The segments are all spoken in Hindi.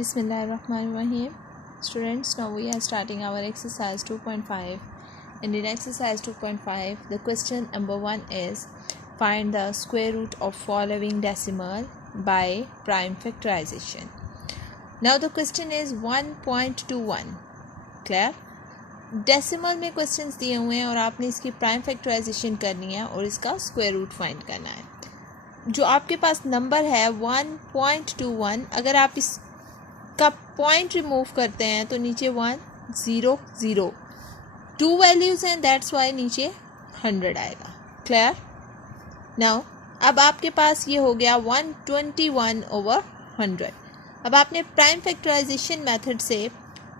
Bismillahirrahmanirrahim. Students, now we are starting our exercise 2.5. And in exercise 2.5, the question number 1 is find the square root of following decimal by prime factorization. Now the question is 1.21. Clear? Decimal में क्वेश्चंस दिए हुए हैं और आपने इसकी प्राइम फैक्टराइजेशन करनी है और इसका स्क्वायर रूट फाइंड करना है. जो आपके पास नंबर है 1.21, अगर आप इसका पॉइंट रिमूव करते हैं तो नीचे 1 0 0 2 वैल्यूज़ हैं, दैट्स वाई नीचे 100 आएगा. क्लियर? नाउ अब आपके पास ये हो गया 121/100. अब आपने प्राइम फैक्टराइजेशन मेथड से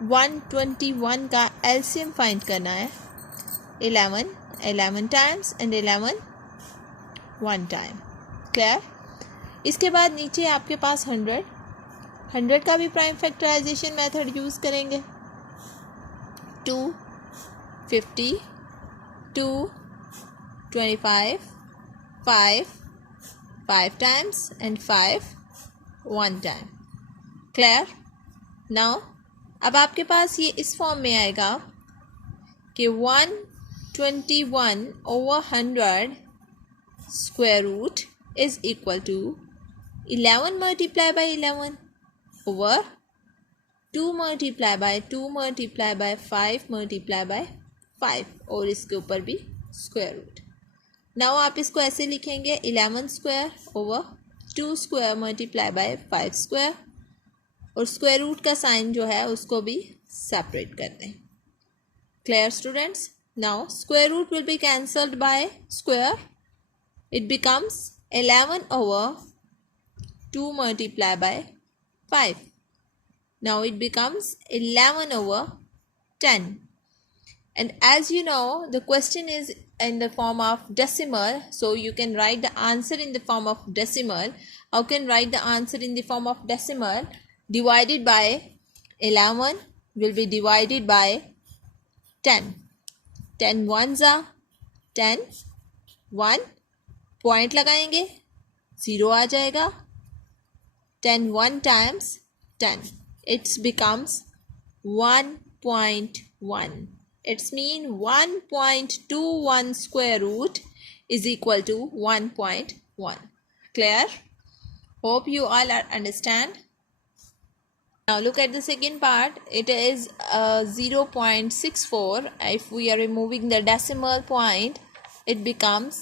121 का एलसीएम फाइंड करना है. 11 टाइम्स एंड 11 1 टाइम. क्लियर? इसके बाद नीचे आपके पास 100 का भी प्राइम फैक्टराइजेशन मेथड यूज़ करेंगे. 2 50 2 25 5 times and 5 1 time. Clear? Now अब आपके पास ये इस फॉर्म में आएगा कि 121/100 square root is equal to 11 multiply by 11 over 2 multiply by 2 multiply by 5 multiply by 5 और इसके ऊपर भी स्क्वायर रूट. नाउ आप इसको ऐसे लिखेंगे 11 square over 2 square multiply by 5 square और स्क्वायर रूट का साइन जो है उसको भी सेपरेट कर दें. Clear students? Now square root will be cancelled by square. It becomes 11/2 multiply by 5. Now it becomes 11/10. And as you know, the question is in the form of decimal, so you can write the answer in the form of decimal. How can write the answer in the form of decimal? Divided by 11 will be divided by 10. 10 ones are 10. 1 point लगाएंगे 0 आ जाएगा. 10 1 times 10. It becomes 1.1. It's mean 1.21 square root is equal to 1.1. Clear? Hope you all understand. Now look at the second part. It is 0.64. If we are removing the decimal point, it becomes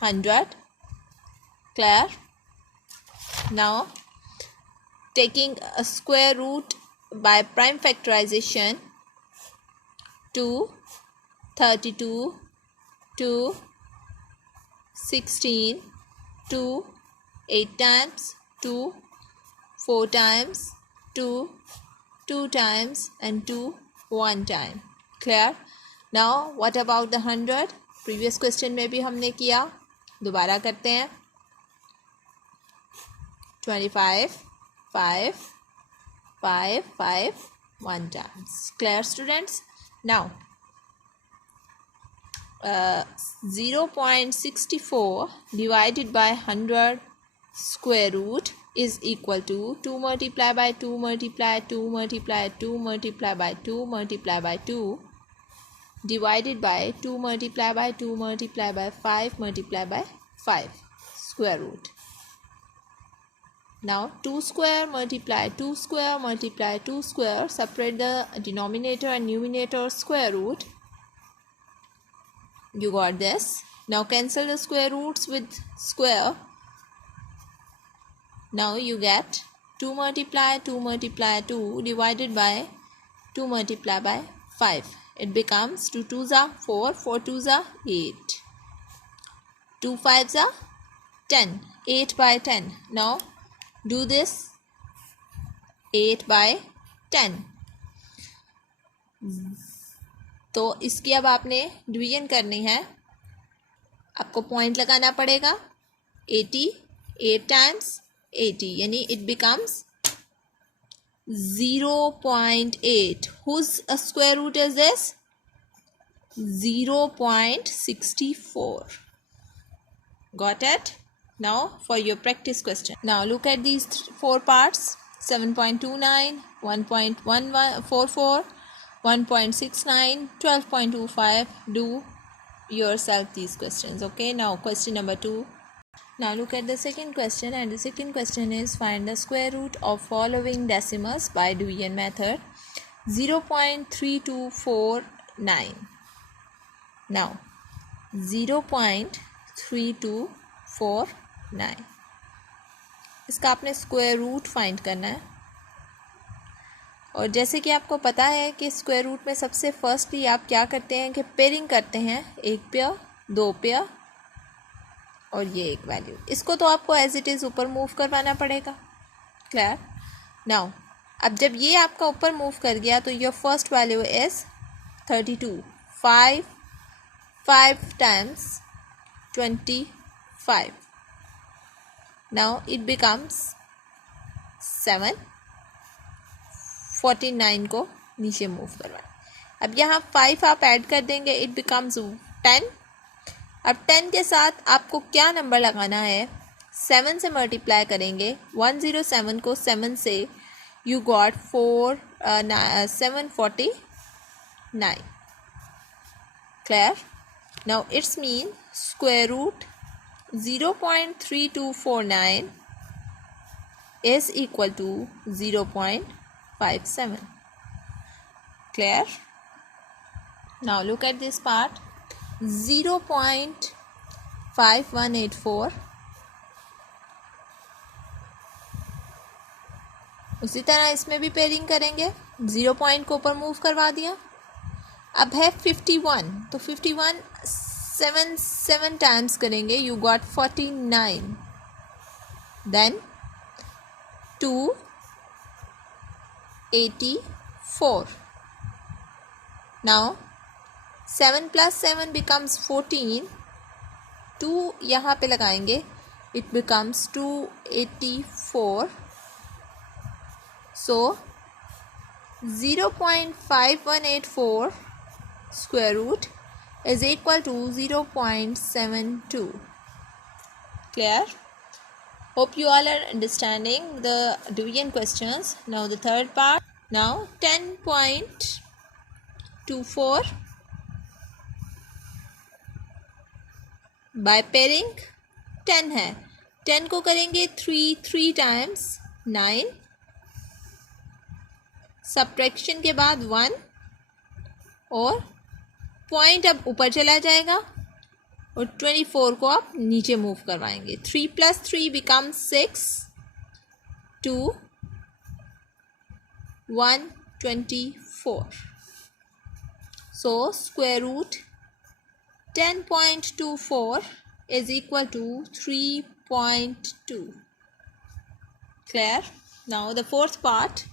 100. Clear? Now taking a square root by prime factorization, 2 32 2 16 2 8 times 2 4 times 2 times and 2 1 time. Clear? Now what about the 100? Previous question में भी हमने किया, दोबारा करते हैं. 25 5 5 5 1 times. Clear students? Now 0.64 divided by 100 square root is equal to 2 multiply by 2 multiply 2 multiply 2 multiply by 2 multiply by 2 divided by 2 multiply by 2 multiply by 5 multiply by 5 square root. Now 2 square multiply 2 square multiply 2 square, separate the denominator and numerator square root. You got this. Now cancel the square roots with square. Now you get 2 multiply 2 multiply 2 divided by 2 multiply by 5. It becomes 2 2s are 4, 4 2s are 8, 2 5s are 10, 8 by 10. Now do this 8 by 10. तो इसकी अब आपने डिवीजन करनी है. आपको पॉइंट लगाना पड़ेगा. 80 8 times 80 यानी it becomes 0.8. whose square root is this? 0.64. Got it? Now for your practice question. Now look at these 4 parts. 7.29, 1.1144, 1.69, 12.25. Do yourself these questions. Okay, now question number 2. Now look at the second question, and the second question is find the square root of following decimals by division method. 0.3249. Now 0.3249, इसका आपने स्क्वायर रूट फाइंड करना है। और जैसे कि आपको पता है कि स्क्वायर रूट में सबसे फर्स्टली आप क्या करते हैं कि पेयरिंग करते हैं, एक पेयर, दो पेयर और ये एक वैल्यू। इसको तो आपको एज इट इज़ ऊपर मूव करवाना पड़ेगा। क्लियर? नाउ अब जब ये आपका ऊपर मूव कर गया तो your first value is 32। 5 times 25. Now it becomes 7. 49 को नीचे मूव करवाना। अब यहाँ 5 आप ऐड कर देंगे, इट बिकम्स 10। अब 10 के साथ आपको क्या नंबर लगाना है, 7 से मल्टीप्लाई करेंगे। 107 को 7 से you got 749. Clear? Now it's mean square root 0.3249 is equal to 0.57. Clear? Now look at this part. 0.5184, उसी तरह इसमें भी पेयरिंग करेंगे। 0 पॉइंट को ऊपर मूव करवा दिया। अब है 51, तो 51 7 टाइम्स करेंगे, you got 49। Then 284। Now 7 + 7 becomes 14. 2 यहाँ पे लगाएंगे, it becomes 284. So 0.5184 square root is equal to 0.72. Clear? Hope you all are understanding the division questions. Now the third part. Now 10.24 by pairing 10 है, 10 को करेंगे 3 times 9, सब्ट्रैक्शन के बाद 1 और पॉइंट अब ऊपर चला जाएगा और 24 को आप नीचे मूव करवाएंगे। 3 + 3 becomes 6, 2 124. So square root 10.24 is equal to 3.2. Clear? Now the fourth part.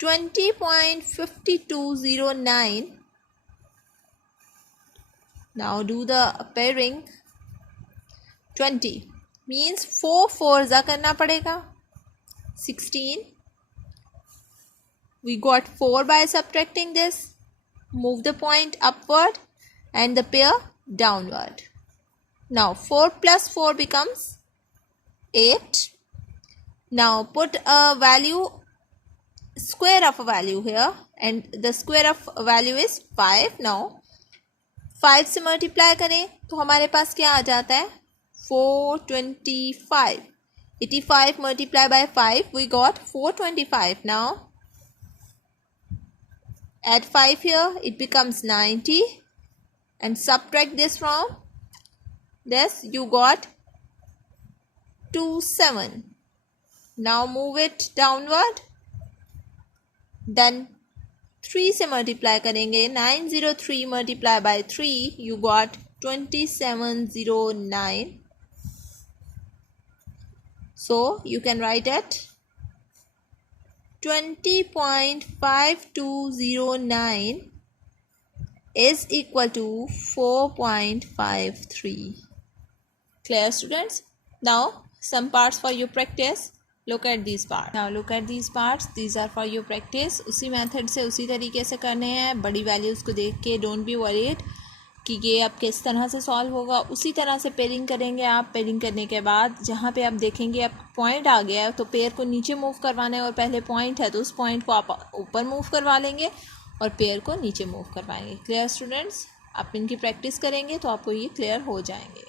20.5209. Now do the pairing. 20 means 4 4s करना पड़ेगा। 16. We got 4 by subtracting this. Move the point upward and the pair downward. Now 4 + 4 becomes 8. Now put a value, square of a value here, and the square of a value is 5. Now 5 से मल्टीप्लाई करें तो हमारे पास क्या आ जाता है, 425. 85 multiplied by 5, we got 425. Now add 5 here, it becomes 90, and subtract this from this, you got 27. Now move it downward, then 3 से मल्टीप्लाई करेंगे। 903 multiplied by 3, you got 2709. So you can write it 20.5209 is equal to 4.53. Clear, students? Now some parts for your practice. Look at these parts. Now look at these parts. These are for your practice. उसी मेथड से उसी तरीके से करने हैं। बड़ी वैल्यूज़ को देख के डोंट बी वरीड कि ये अब किस तरह से सॉल्व होगा। उसी तरह से पेयरिंग करेंगे आप। पेयरिंग करने के बाद जहाँ पे आप देखेंगे अब पॉइंट आ गया है तो पेयर को नीचे मूव करवाना है, और पहले पॉइंट है तो उस पॉइंट को आप ऊपर मूव करवा लेंगे और पेयर को नीचे मूव करवाएंगे। Clear students? आप इनकी प्रैक्टिस करेंगे तो आपको ये क्लियर हो जाएंगे।